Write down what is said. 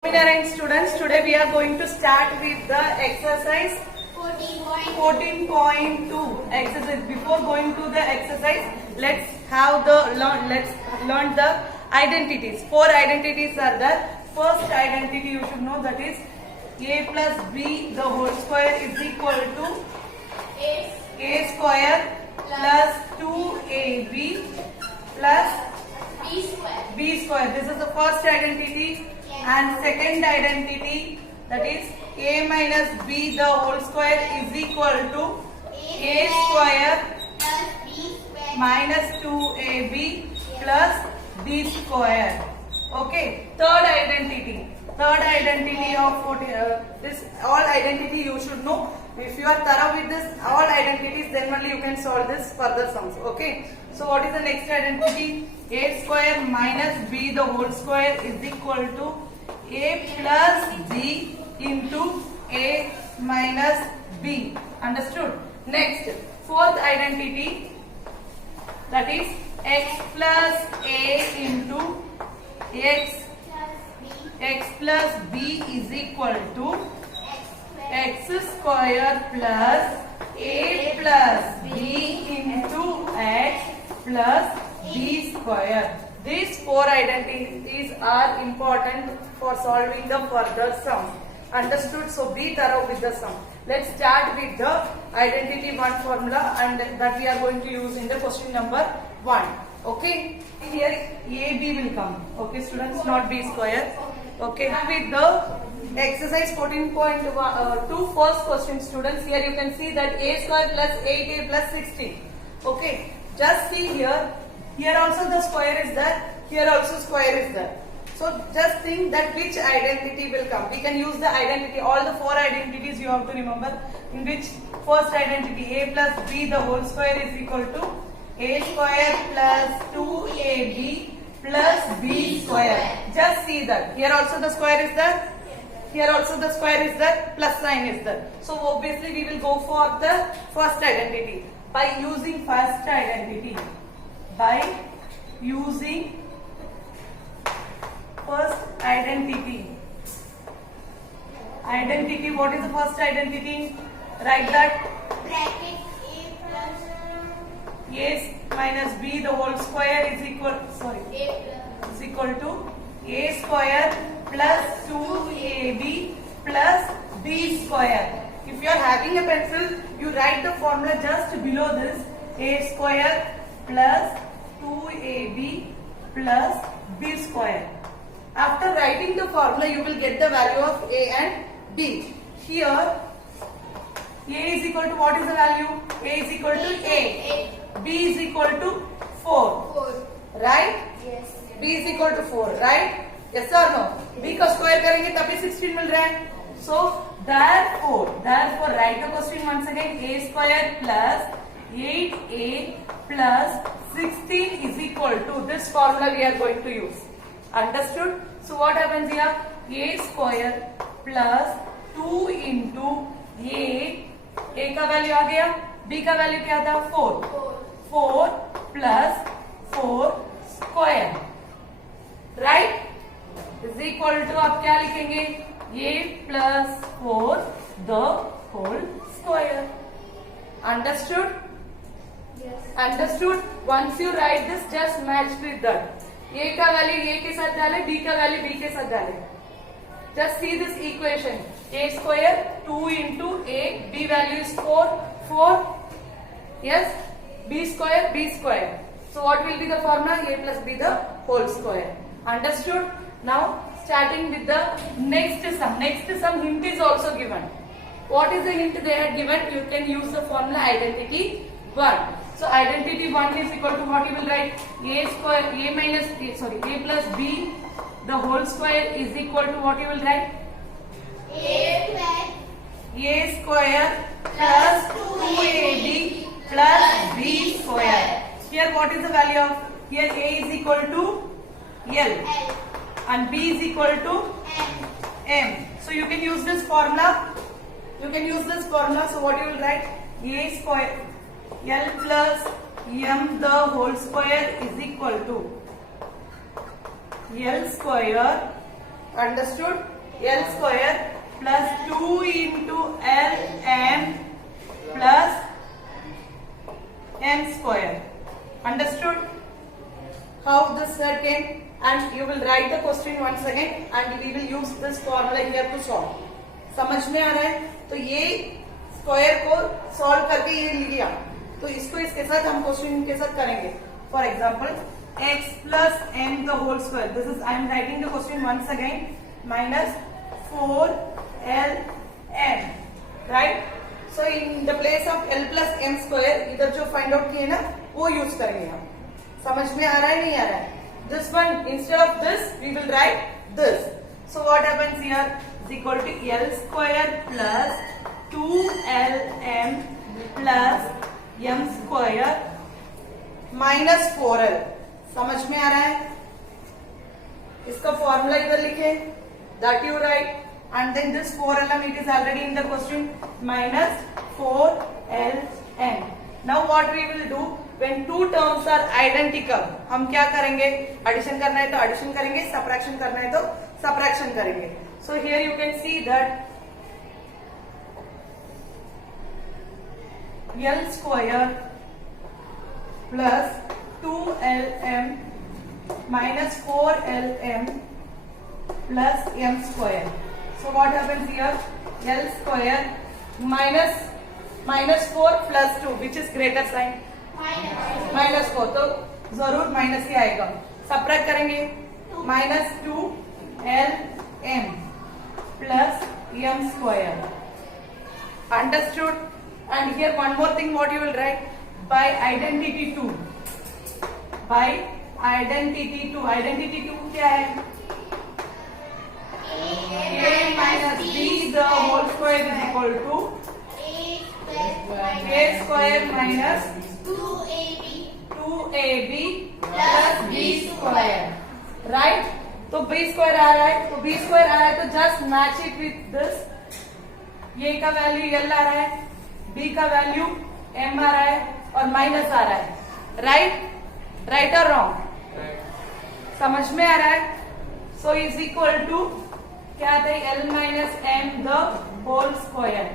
Parents, students, today we are going to start with the exercise 14.2 exercise. Before going to the exercise, let's learn the identities. Four identities are there. First identity you should know, that is a plus b the whole square is equal to a square plus 2ab plus b square. This is the first identity. And second identity, that is a minus b the whole square is equal to a square minus 2ab plus b square. Okay. Third identity of this all identity you should know. If you are thorough with this all identities, then only you can solve this further sums. Okay. So what is the next identity? A square minus b the whole square is equal to a plus b into a minus b. Understood? Next, fourth identity, that is x plus a into x plus b is equal to x square plus a plus b into x plus b square. These four identities are important for solving the further sums. Understood? So be thorough with the sum. Let's start with the identity 1 formula, and that we are going to use in the question number 1. Okay? Here AB will come. Okay students, not B square. Okay? With the exercise 14.2 first question students, here you can see that a square plus 8a plus 16. Okay? Just see here. Here also the square is there. Here also square is there. So just think that which identity will come. We can use the identity, all the four identities you have to remember. In which first identity, a plus b the whole square is equal to a square plus 2ab plus b square. Just see that. Here also the square is there. Here also the square is there. Plus sign is there. So obviously we will go for the first identity. By using first identity. By using first identity. Identity, what is the first identity? Write that. Bracket a plus A minus b the whole square is equal, is equal to a square plus 2ab plus b square. If you are having a pencil, you write the formula just below this. A square plus 2ab plus b square. After writing the formula, you will get the value of a and b. Here, a is equal to, what is the value? A is equal to a. B is equal to 4. Right? Yes. B is equal to 4. Right? Yes or no? B का square करेंगे तभी 16 मिल रहा है. So therefore write the question once again. A square plus 8a plus 16 is equal to this formula we are going to use. Understood? So what happens here? A square plus 2 into a का value आ गया, b का value क्या था? 4 plus 4 square, right? Is equal to, आप क्या लिखेंगे? a plus 4 the whole square. Understood? Yes. Understood? Once you write this, just match with that. A का value a के साथ डाले, b का वैल्यू b के साथ डाले. Just see this equation. A square 2 into a, b value is 4. Yes? B square, b square. So what will be the formula? A plus b the whole square. Understood? Now starting with the next sum. Next sum hint is also given. What is the hint they had given? You can use the formula identity 1. So identity 1 is equal to, what you will write? A square, a plus b the whole square is equal to, what you will write? A square plus 2ab plus b square. Here what is the value of? Here a is equal to L and b is equal to m. So you can use this formula. So what you will write? A square L plus m the whole square is equal to L square Understood? L square plus 2 into L m plus m square. Understood? How this came? And you will write the question once again and we will use this formula here to solve. समझ में आ रहा है? तो ये square को solve करके ये लिया, तो इसको इसके साथ हम क्वेश्चन के साथ करेंगे. For example x plus m the whole square. This is I am writing the question once again. Minus 4l m. Right? So in the place of l plus m square इधर जो find out किए ना वो use करेंगे हम. समझ में आ रहा है नहीं आ रहा है? This one instead of this we will write this. So what happens here is equal to L square plus 2LM plus M square minus 4L. समझ में आ रहा है? इसका फॉर्मूला इधर लिखे, that you write, and then this 4LM it is already in the question, minus 4LM. Now what we will do when two terms are identical, हम क्या करेंगे? एडिशन करना है तो एडिशन करेंगे, सबट्रैक्शन करना है तो सबट्रैक्शन करेंगे. So here you can see that L square plus 2LM minus 4LM plus M square. So what happens here? L square minus 4 plus 2, which is greater sign? Minus 4, तो जरूर minus ही आएगा. Subtract करेंगे, minus 2LM plus M square. Understood? And here one more thing what you will write, by identity 2. By identity 2. Identity 2 क्या है? A minus B the whole square is equal to A square minus 2AB plus B square. Right? तो B square आ रहा है, तो B square आ रहा है तो just match it with this. ये का वैल्यू L आ रहा है, B का वैल्यू M आ रहा है और माइनस आ रहा है. राइट? राइट और रॉन्ग? समझ में आ रहा है? सो इज इक्वल टू क्या आता है? L minus M the whole square.